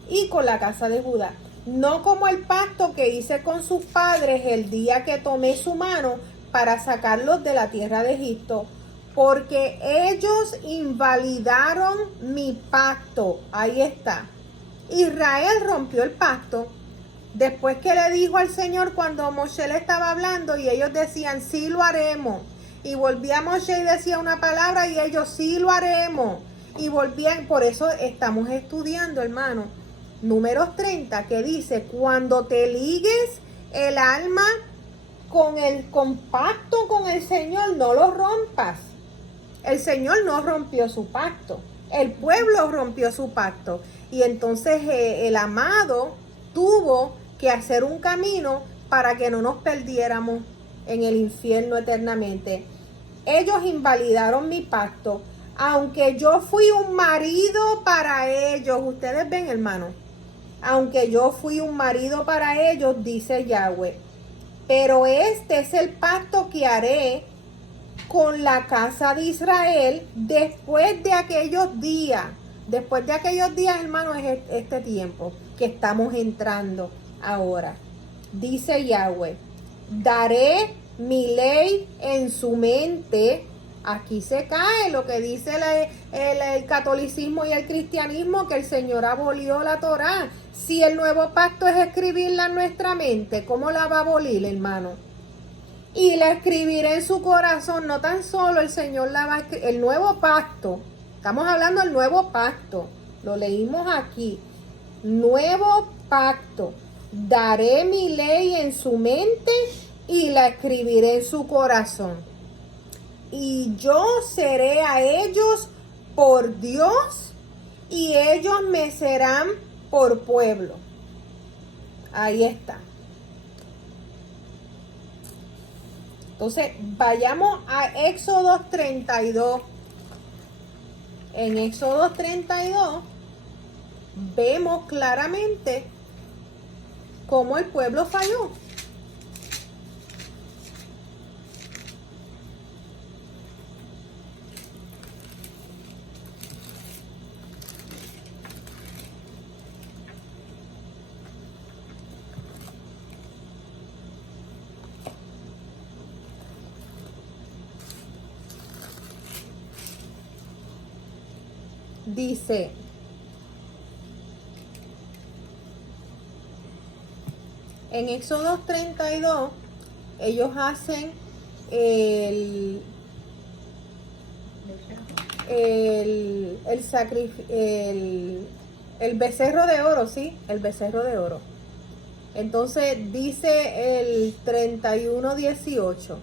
Y con la casa de Judá. No como el pacto que hice con sus padres el día que tomé su mano para sacarlos de la tierra de Egipto, porque ellos invalidaron mi pacto. Ahí está. Israel rompió el pacto. Después que le dijo al Señor cuando Moshe le estaba hablando y ellos decían, sí lo haremos. Y volvía Moshe y decía una palabra y ellos, sí lo haremos. Y volvían, por eso estamos estudiando, hermano, Números 30, que dice, cuando te ligues el alma con el compacto con el Señor, no lo rompas. El Señor no rompió su pacto. El pueblo rompió su pacto. Y entonces el amado tuvo que hacer un camino para que no nos perdiéramos en el infierno eternamente. Ellos invalidaron mi pacto, aunque yo fui un marido para ellos. Ustedes ven, hermano, aunque yo fui un marido para ellos, dice Yahweh. Pero este es el pacto que haré con la casa de Israel después de aquellos días. Después de aquellos días, hermano, es este tiempo que estamos entrando ahora. Dice Yahweh, daré mi ley en su mente. Aquí se cae lo que dice el catolicismo y el cristianismo, que el Señor abolió la Torá. Si el nuevo pacto es escribirla en nuestra mente, ¿cómo la va a abolir, hermano? Y la escribiré en su corazón. No tan solo el Señor la va a escribir, el nuevo pacto. Estamos hablando del nuevo pacto. Lo leímos aquí. Nuevo pacto. Daré mi ley en su mente y la escribiré en su corazón. Y yo seré a ellos por Dios y ellos me serán por pueblo. Ahí está. Entonces, vayamos a Éxodo 32. En Éxodo 32 vemos claramente cómo el pueblo falló. Dice, en Éxodo 32, ellos hacen el becerro de oro, ¿sí? El becerro de oro. Entonces dice el 31:18,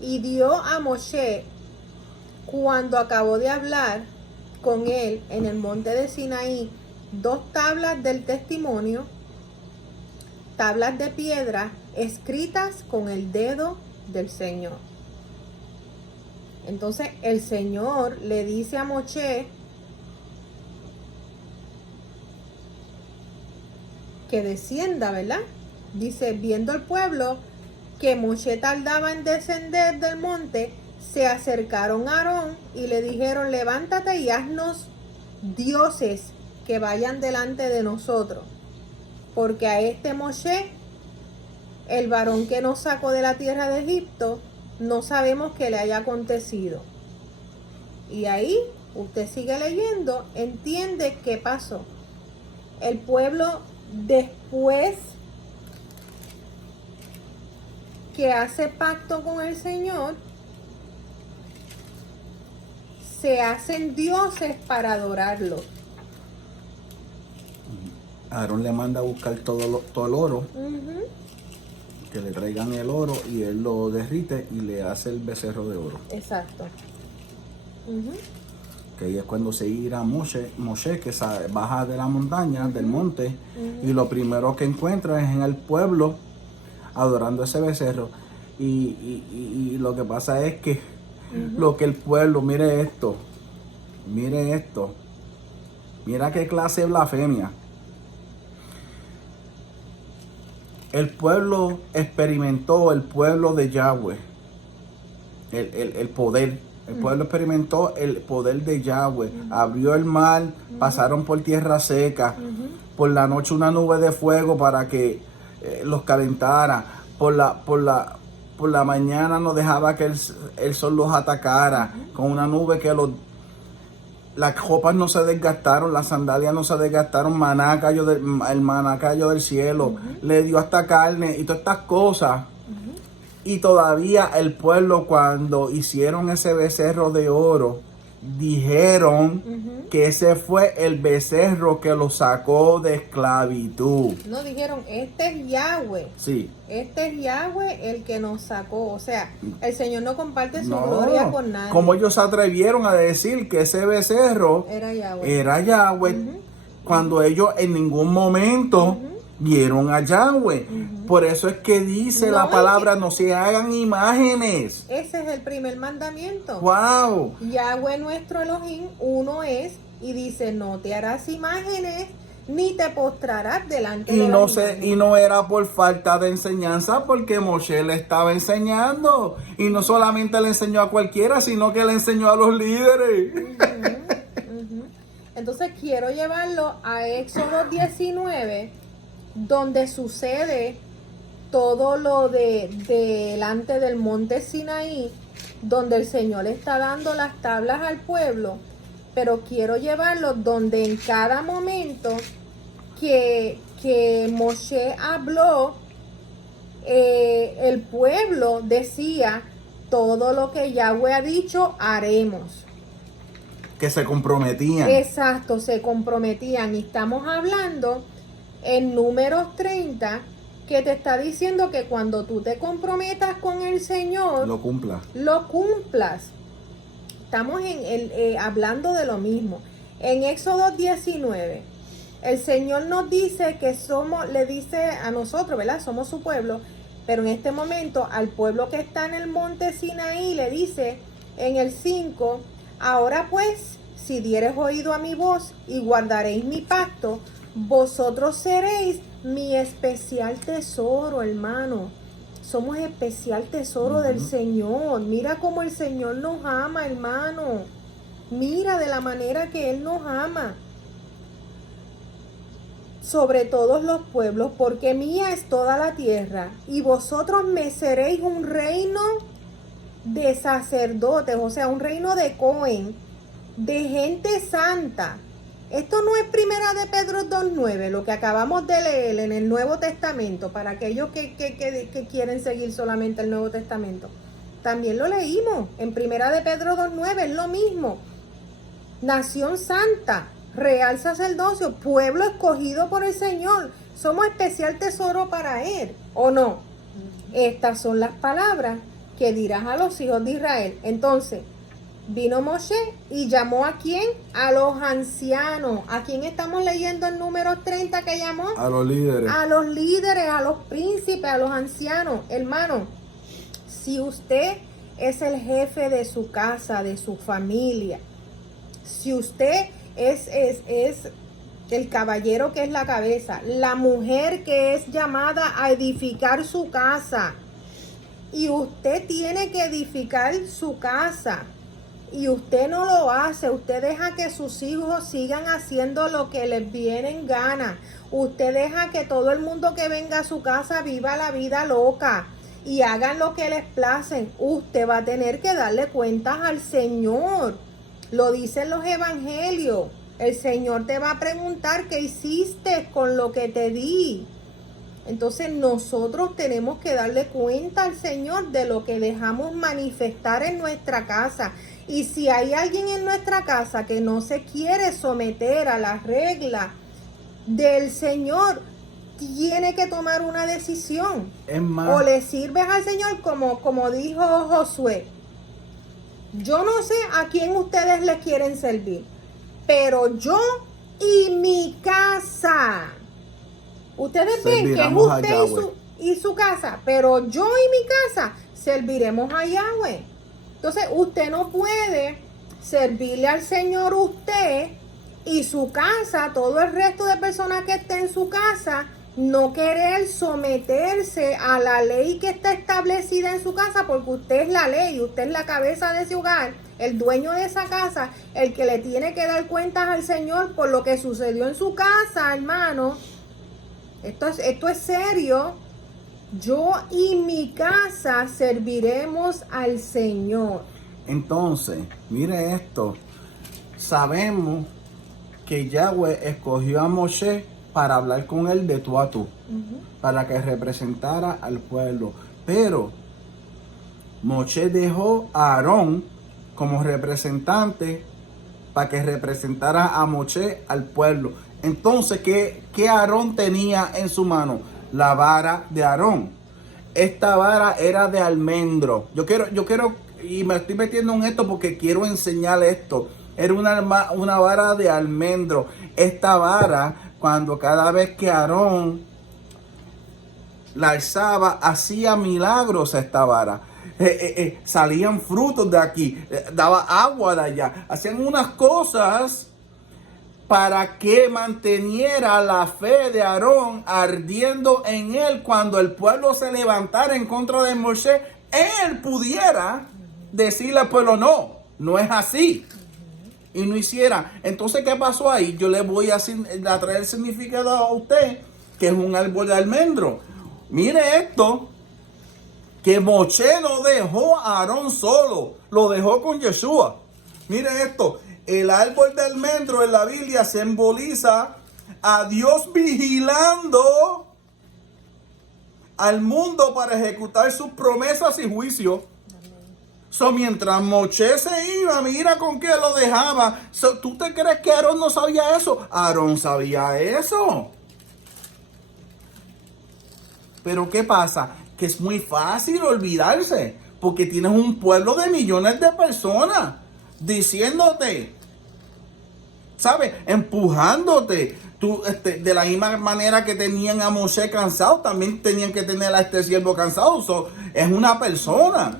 y dio a Moshe, cuando acabó de hablar con él en el monte de Sinaí, 2 tablas del testimonio, tablas de piedra escritas con el dedo del Señor. Entonces el Señor le dice a Moshe que descienda, ¿verdad? Dice, viendo el pueblo que Moshe tardaba en descender del monte, se acercaron a Aarón y le dijeron, levántate y haznos dioses que vayan delante de nosotros, porque a este Moshe, el varón que nos sacó de la tierra de Egipto, no sabemos qué le haya acontecido. Y ahí, usted sigue leyendo, entiende qué pasó. El pueblo, después que hace pacto con el Señor, se hacen dioses para adorarlo. Aarón le manda a buscar todo el oro, que le traigan el oro y él lo derrite y le hace el becerro de oro. Exacto. Que ahí es cuando se irá Moshe que baja de la montaña, del monte, y lo primero que encuentra es en el pueblo adorando ese becerro. Y lo que pasa es que lo que el pueblo, mire esto, mira qué clase de blasfemia. el pueblo experimentó el pueblo de Yahweh, el poder. El pueblo experimentó el poder de Yahweh. Abrió el mar, pasaron por tierra seca. Por la noche una nube de fuego para que los calentara. Por la mañana no dejaba que el sol los atacara. Con una nube que las copas no se desgastaron, las sandalias no se desgastaron, el maná cayó del cielo, le dio hasta carne y todas estas cosas. Y todavía el pueblo, cuando hicieron ese becerro de oro, dijeron que ese fue el becerro que lo sacó de esclavitud. No, dijeron, este es Yahweh. Sí. Este es Yahweh el que nos sacó. O sea, el Señor no comparte su gloria con nadie. Como ellos se atrevieron a decir que ese becerro era Yahweh. Cuando ellos en ningún momento vieron a Yahweh. Por eso es que dice la palabra, no se hagan imágenes. Ese es el primer mandamiento. ¡Wow! Yahweh nuestro Elohim, uno es, y dice, no te harás imágenes, ni te postrarás delante de las imágenes. Y no era por falta de enseñanza, porque Moshe le estaba enseñando. Y no solamente le enseñó a cualquiera, sino que le enseñó a los líderes. Entonces quiero llevarlo a Éxodo 19, donde sucede todo lo delante del monte Sinaí, donde el Señor está dando las tablas al pueblo, pero quiero llevarlo donde en cada momento que Moshe habló, el pueblo decía, todo lo que Yahweh ha dicho, haremos. Que se comprometían. Exacto, se comprometían. Y estamos hablando en Números 30, que te está diciendo que cuando tú te comprometas con el Señor, lo cumplas. Estamos hablando de lo mismo. En Éxodo 19, el Señor nos dice que le dice a nosotros, ¿verdad? Somos su pueblo, pero en este momento al pueblo que está en el monte Sinaí le dice en el 5, ahora pues, si diereis oído a mi voz y guardaréis mi pacto, vosotros seréis mi especial tesoro, hermano. Somos especial tesoro del Señor. Mira cómo el Señor nos ama, hermano. Mira de la manera que Él nos ama. Sobre todos los pueblos, porque mía es toda la tierra, y vosotros me seréis un reino de sacerdotes, o sea, un reino de Cohen, de gente santa. Esto no es Primera de Pedro 2:9, lo que acabamos de leer en el Nuevo Testamento, para aquellos que quieren seguir solamente el Nuevo Testamento. También lo leímos en Primera de Pedro 2:9, es lo mismo. Nación santa, real sacerdocio, pueblo escogido por el Señor. Somos especial tesoro para Él, ¿o no? Estas son las palabras que dirás a los hijos de Israel. Entonces, vino Moshe y llamó ¿a quién? A los ancianos. ¿A quién estamos leyendo en Números 30 que llamó? A los líderes. A los líderes, a los príncipes, a los ancianos. Hermano, si usted es el jefe de su casa, de su familia, si usted es el caballero que es la cabeza, la mujer que es llamada a edificar su casa, y usted tiene que edificar su casa, y usted no lo hace, usted deja que sus hijos sigan haciendo lo que les viene en gana, usted deja que todo el mundo que venga a su casa viva la vida loca y hagan lo que les placen, usted va a tener que darle cuentas al Señor. Lo dicen los evangelios. El Señor te va a preguntar qué hiciste con lo que te di. Entonces nosotros tenemos que darle cuenta al Señor de lo que dejamos manifestar en nuestra casa. Y si hay alguien en nuestra casa que no se quiere someter a las reglas del Señor, tiene que tomar una decisión. Es más, o le sirves al Señor como dijo Josué. Yo no sé a quién ustedes les quieren servir, pero yo y mi casa. Ustedes ven que es usted y su casa, pero yo y mi casa serviremos a Yahweh. Entonces usted no puede servirle al Señor usted y su casa, todo el resto de personas que estén en su casa, no querer someterse a la ley que está establecida en su casa, porque usted es la ley, usted es la cabeza de ese hogar, el dueño de esa casa, el que le tiene que dar cuentas al Señor por lo que sucedió en su casa, hermano. Esto es serio. Yo y mi casa serviremos al Señor. Entonces, mire esto. Sabemos que Yahweh escogió a Moshe para hablar con él de tú a tú, para que representara al pueblo. Pero Moshe dejó a Aarón como representante para que representara a Moshe al pueblo. Entonces, ¿qué Aarón tenía en su mano? La vara de Aarón. Esta vara era de almendro. Yo quiero, y me estoy metiendo en esto porque quiero enseñar esto. Era una vara de almendro. Esta vara, cada vez que Aarón la alzaba, hacía milagros esta vara. Salían frutos de aquí, daba agua de allá. Hacían unas cosas para que manteniera la fe de Aarón ardiendo en él cuando el pueblo se levantara en contra de Moshe. Él pudiera decirle al pueblo, no es así. Y no hiciera. Entonces, ¿qué pasó ahí? Yo le voy a traer el significado a usted, que es un árbol de almendro. Mire esto, que Moshe no dejó a Aarón solo, lo dejó con Yeshua. Mire esto, el árbol de almendro en la Biblia simboliza a Dios vigilando al mundo para ejecutar sus promesas y juicios. Mientras Moshe se iba, mira con qué lo dejaba. ¿Tú te crees que Aarón no sabía eso? Aarón sabía eso. Pero ¿qué pasa? Que es muy fácil olvidarse, porque tienes un pueblo de millones de personas diciéndote, ¿sabes? Empujándote. Tú, de la misma manera que tenían a Moshe cansado, también tenían que tener a este siervo cansado. Es una persona.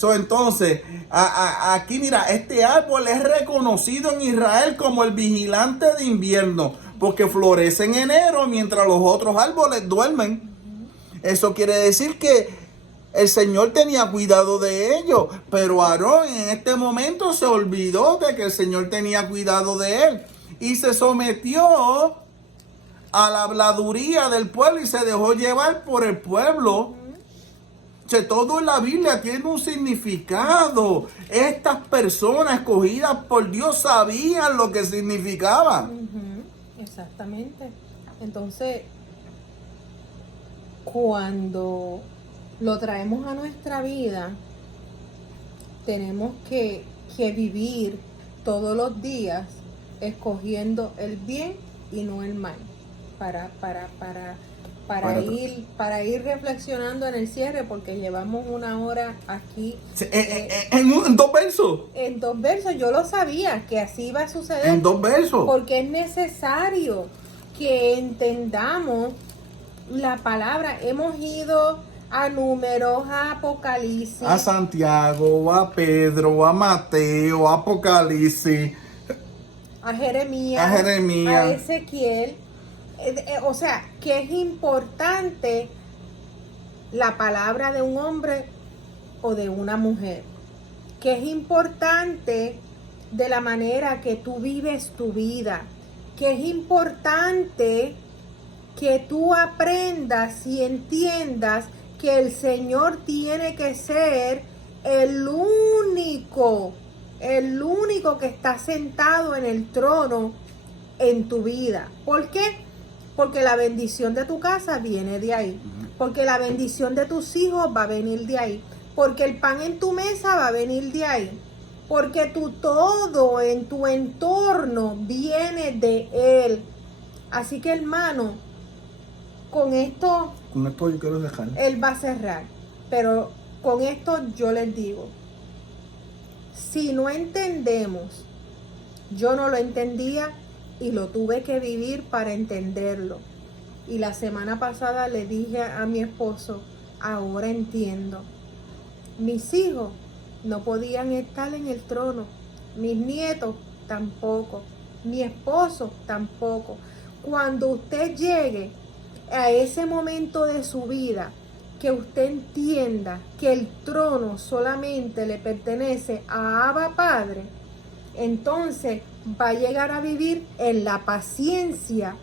Entonces, aquí mira, este árbol es reconocido en Israel como el vigilante de invierno, porque florece en enero mientras los otros árboles duermen. Eso quiere decir que el Señor tenía cuidado de ellos, pero Aarón en este momento se olvidó de que el Señor tenía cuidado de él y se sometió a la habladuría del pueblo y se dejó llevar por el pueblo. Todo en la Biblia tiene un significado. Estas personas escogidas por Dios sabían lo que significaba. Exactamente. Entonces, cuando lo traemos a nuestra vida, tenemos que vivir todos los días escogiendo el bien y no el mal. Para ir reflexionando en el cierre, porque llevamos una hora aquí. En 2 versos. En 2 versos, yo lo sabía que así iba a suceder. En 2 versos. Porque es necesario que entendamos la palabra. Hemos ido a Números, a Apocalipsis, a Santiago, a Pedro, a Mateo, a Apocalipsis, a Jeremías, a Ezequiel. O sea, que es importante la palabra de un hombre o de una mujer. Que es importante de la manera que tú vives tu vida. Que es importante que tú aprendas y entiendas que el Señor tiene que ser el único que está sentado en el trono en tu vida. ¿Por qué? Porque la bendición de tu casa viene de ahí. Porque la bendición de tus hijos va a venir de ahí. Porque el pan en tu mesa va a venir de ahí. Porque todo en tu entorno viene de Él. Así que, hermano, con esto yo quiero dejar. Él va a cerrar. Pero con esto yo les digo, si no entendemos, yo no lo entendía y lo tuve que vivir para entenderlo. Y la semana pasada le dije a mi esposo, ahora entiendo. Mis hijos no podían estar en el trono, mis nietos tampoco, mi esposo tampoco. Cuando usted llegue a ese momento de su vida que usted entienda que el trono solamente le pertenece a Abba Padre, entonces va a llegar a vivir en la paciencia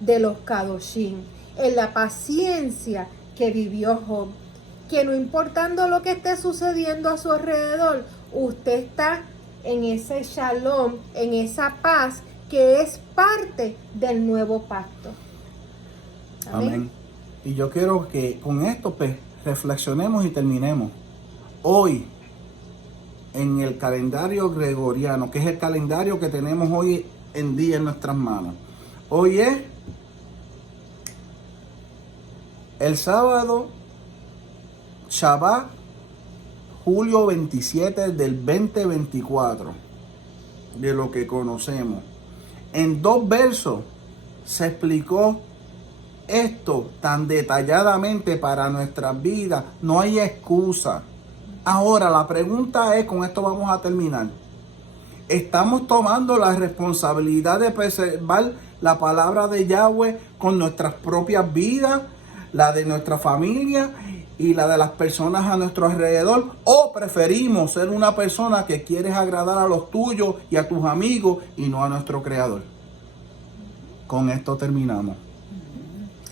de los Kadoshim, en la paciencia que vivió Job, que no importando lo que esté sucediendo a su alrededor, usted está en ese shalom, en esa paz que es parte del nuevo pacto. Amén. Y yo quiero que con esto pues reflexionemos y terminemos. Hoy, en el calendario gregoriano, que es el calendario que tenemos hoy en día en nuestras manos. Hoy es el sábado, Shabbat, julio 27 del 2024, de lo que conocemos. En 2 versos se explicó esto tan detalladamente para nuestras vidas. No hay excusa. Ahora la pregunta es, con esto vamos a terminar. ¿Estamos tomando la responsabilidad de preservar la palabra de Yahweh con nuestras propias vidas, la de nuestra familia y la de las personas a nuestro alrededor? ¿O preferimos ser una persona que quieres agradar a los tuyos y a tus amigos y no a nuestro Creador? Con esto terminamos.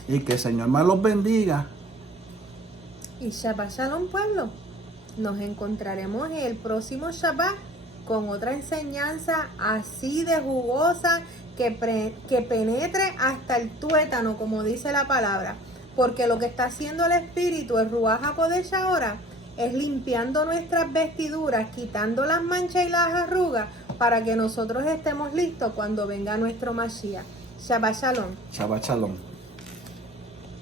Y que el Señor me los bendiga. Y Shabbat Shalom, pueblo. Nos encontraremos en el próximo Shabbat con otra enseñanza así de jugosa que penetre hasta el tuétano, como dice la palabra. Porque lo que está haciendo el Espíritu, el Ruach HaKodesh ahora, es limpiando nuestras vestiduras, quitando las manchas y las arrugas, para que nosotros estemos listos cuando venga nuestro Mashiach. Shabbat Shalom. Shabbat Shalom.